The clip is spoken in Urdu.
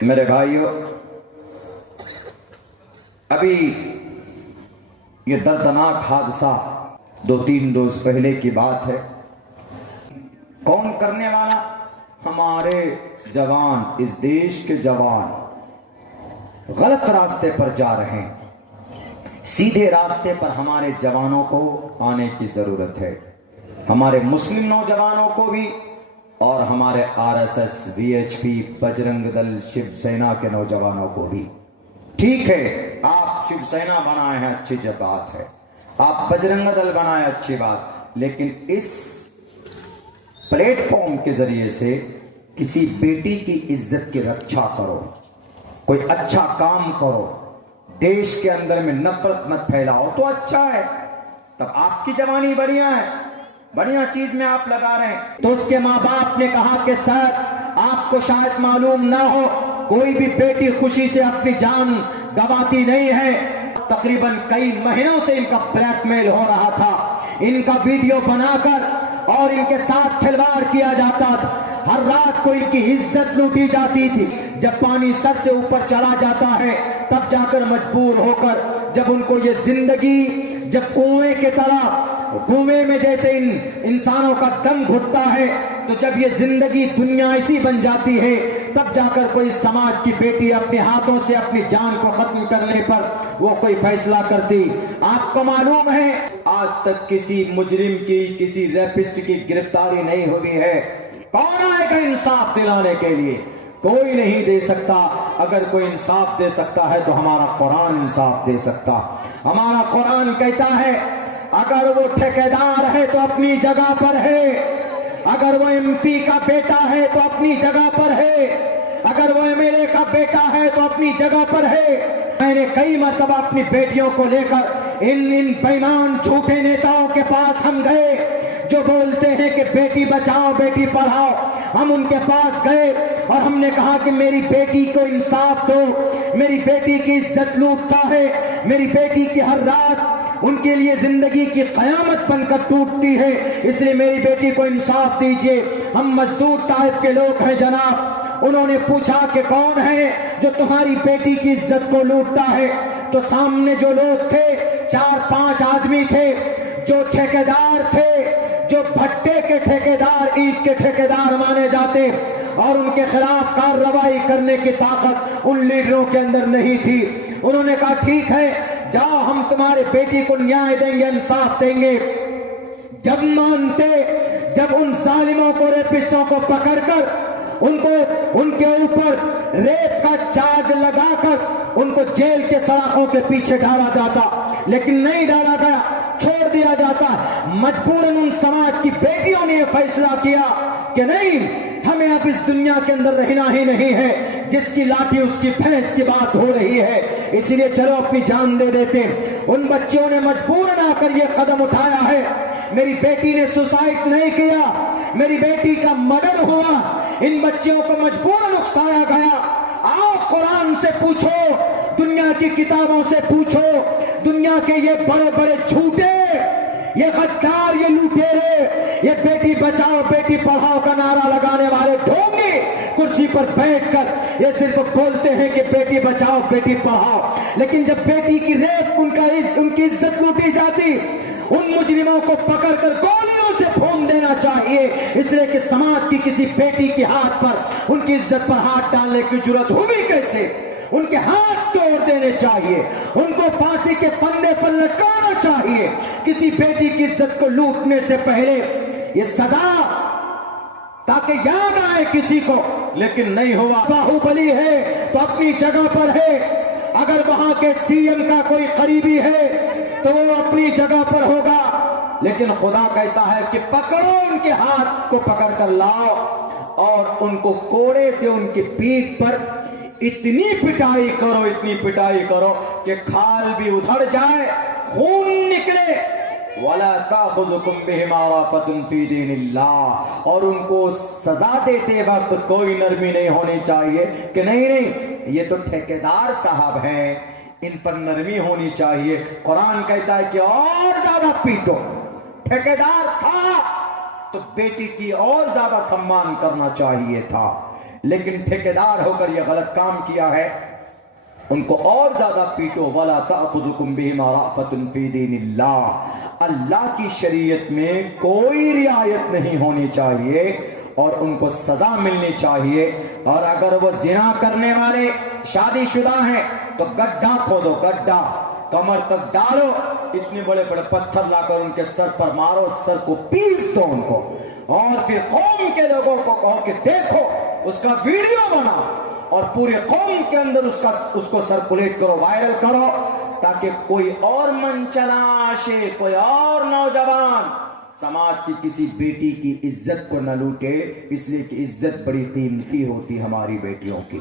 میرے بھائیوں، ابھی یہ دردناک حادثہ 2-3 روز پہلے کی بات ہے۔ کون کرنے والا؟ ہمارے جوان، اس دیش کے جوان غلط راستے پر جا رہے ہیں۔ سیدھے راستے پر ہمارے جوانوں کو آنے کی ضرورت ہے، ہمارے مسلم نوجوانوں کو بھی اور ہمارے RSS VHP بجرنگ دل شیو سینا کے نوجوانوں کو بھی۔ ٹھیک ہے، آپ شیو سینا بنائے ہیں، اچھی بات ہے، آپ بجرنگ دل بنائے، اچھی بات، لیکن اس پلیٹ فارم کے ذریعے سے کسی بیٹی کی عزت کی رکشا کرو، کوئی اچھا کام کرو، دیش کے اندر میں نفرت مت پھیلاؤ تو اچھا ہے، تب آپ کی جوانی بڑھیا ہے، بڑھیا چیز میں آپ لگا رہے ہیں۔ تو اس کے ماں باپ نے کہا کہ سر، آپ کو شاید معلوم نہ ہو، کوئی بھی بیٹی خوشی سے اپنی جان گواتی نہیں ہے۔ تقریباً کئی مہینوں سے ان کا بلیک میل ہو رہا تھا، ان کا ویڈیو بنا کر اور ان کے ساتھ کھلواڑ کیا جاتا تھا، ہر رات کو ان کی عزت لوٹی جاتی تھی۔ جب پانی سر سے اوپر چلا جاتا ہے تب جا کر مجبور ہو کر جب ان کو یہ زندگی جب کنویں کے طرح، کنویں میں جیسے ان انسانوں کا دم گھٹتا ہے، تو جب یہ زندگی دنیا ایسی بن جاتی ہے تب جا کر کوئی سماج کی بیٹی اپنے ہاتھوں سے اپنی جان کو ختم کرنے پر وہ کوئی فیصلہ کرتی۔ آپ کو معلوم ہے آج تک کسی مجرم کی، کسی ریپسٹ کی گرفتاری نہیں ہوئی ہے۔ کون آئے گا انصاف دلانے کے لیے؟ کوئی نہیں دے سکتا۔ اگر کوئی انصاف دے سکتا ہے تو ہمارا قرآن انصاف دے سکتا۔ ہمارا قرآن کہتا ہے اگر وہ ٹھیکیدار ہے تو اپنی جگہ پر ہے، اگر وہ MP کا بیٹا ہے تو اپنی جگہ پر ہے، اگر وہ MLA کا بیٹا ہے تو اپنی جگہ پر ہے۔ میں نے کئی مرتبہ اپنی بیٹیوں کو لے کر ان بے ایمان جھوٹے نیتاؤں کے پاس ہم گئے جو بولتے ہیں کہ بیٹی بچاؤ بیٹی پڑھاؤ۔ ہم ان کے پاس گئے اور ہم نے کہا کہ میری بیٹی کو انصاف دو، میری بیٹی کی عزت لوٹتا ہے، میری بیٹی کی ہر رات ان کے لیے زندگی کی قیامت بن کر ٹوٹتی ہے، اس لیے میری بیٹی کو انصاف دیجئے۔ ہم مزدور ٹائپ کے لوگ ہیں جناب۔ انہوں نے پوچھا کہ کون ہے جو تمہاری بیٹی کی عزت کو لوٹتا ہے؟ تو سامنے جو لوگ تھے 4-5 آدمی تھے جو ٹھیکیدار تھے، جو بھٹے کے ٹھیکیدار، اینٹ کے ٹھیکیدار مانے جاتے، اور ان کے خلاف کارروائی کرنے کی طاقت ان لیڈروں کے اندر نہیں تھی۔ انہوں نے کہا ٹھیک ہے، جاؤ ہم تمہارے بیٹی کو نیائے دیں گے، انصاف دیں گے۔ جب مانتے، جب ان ظالموں کو، ریپسٹوں کو پکڑ کر ان کے اوپر ریپ کا چارج لگا کر ان کو جیل کے سلاخوں کے پیچھے ڈالا جاتا، لیکن نہیں ڈالا گیا، چھوڑ دیا جاتا۔ مجبوراً ان سماج کی بیٹیوں نے یہ فیصلہ کیا کہ نہیں، ہمیں اب اس دنیا کے اندر رہنا ہی نہیں ہے، جس کی لاٹھی اس کی بھینس کی بات ہو رہی ہے، اس لیے چلو اپنی جان دے دیتے۔ ان بچوں نے مجبوراً آ کر یہ قدم اٹھایا ہے۔ میری بیٹی نے سوسائڈ نہیں کیا، میری بیٹی کا مرڈر ہوا، ان بچوں کو مجبوراً اکسایا گیا۔ آؤ قرآن سے پوچھو، دنیا کی کتابوں سے پوچھو، دنیا کے یہ بڑے بڑے جھوٹے، یہ غدار، یہ لوٹیرے، یہ بیٹی بچاؤ بیٹی پڑھاؤ کا نعرہ لگانے والے ڈھونگی کرسی پر بیٹھ کر یہ صرف بولتے ہیں کہ بیٹی بچاؤ بیٹی پڑھاؤ، لیکن جب بیٹی کی ریپ، ان کی عزت لوٹی جاتی، ان مجرموں کو پکڑ کر گولیوں سے پھون دینا چاہیے، اس لیے کہ سماج کی کسی بیٹی کے ہاتھ پر، ان کی عزت پر ہاتھ ڈالنے کی جرات ہوگی کیسے؟ ان کے ہاتھ توڑ دینے چاہیے، ان کو پھانسی کے پھندے پر لٹکانا چاہیے۔ کسی بیٹی کی عزت کو لوٹنے سے پہلے یہ سزا، تاکہ یاد آئے کسی کو، لیکن نہیں ہوا۔ باہوبلی ہے تو اپنی جگہ پر ہے، اگر وہاں کے CM کا کوئی قریبی ہے تو وہ اپنی جگہ پر ہوگا، لیکن خدا کہتا ہے کہ پکڑو، ان کے ہاتھ کو پکڑ کر لاؤ اور ان کو کوڑے سے ان کی پیٹھ پر اتنی پٹائی کرو، اتنی پٹائی کرو کہ کھال بھی ادھر جائے، خون نکلے۔ وَلَا تَأْخُذُكُمْ بِهِمَا رَأْفَةٌ فِي دِينِ اللَّهِ، اور ان کو سزا دیتے وقت کوئی نرمی نہیں ہونی چاہیے کہ نہیں یہ تو ٹھیکیدار صاحب ہیں، ان پر نرمی ہونی چاہیے۔ قرآن کہتا ہے کہ اور زیادہ پیٹو۔ ٹھیکیدار تھا تو بیٹی کی اور زیادہ سمان کرنا چاہیے تھا، لیکن ٹھیکیدار ہو کر یہ غلط کام کیا ہے ان کو اور زیادہ پیٹو. وَلَا تَأْخُذُكُمْ بِهِمَا رَأْفَةٌ فِي دِينِ اللَّهِ. اللہ کی شریعت میں کوئی رعایت نہیں ہونی چاہیے اور ان کو سزا ملنی چاہیے. اور اگر وہ زنا کرنے والے شادی شدہ ہیں تو گڈھا کھودو, گڈھا کمر تک ڈالو, اتنے بڑے بڑے پتھر لا کر ان کے سر پر مارو, سر کو پیس دو ان کو, اور پھر قوم کے لوگوں کو کہو کہ دیکھو, اس کا ویڈیو بنا اور پورے قوم کے اندر اس کو سرکولیٹ کرو, وائرل کرو, تاکہ کوئی اور منچناشے, کوئی اور نوجوان سماج کی کسی بیٹی کی عزت کو نہ لوٹے, اس لیے کہ عزت بڑی قیمتی ہوتی ہماری بیٹیوں کی.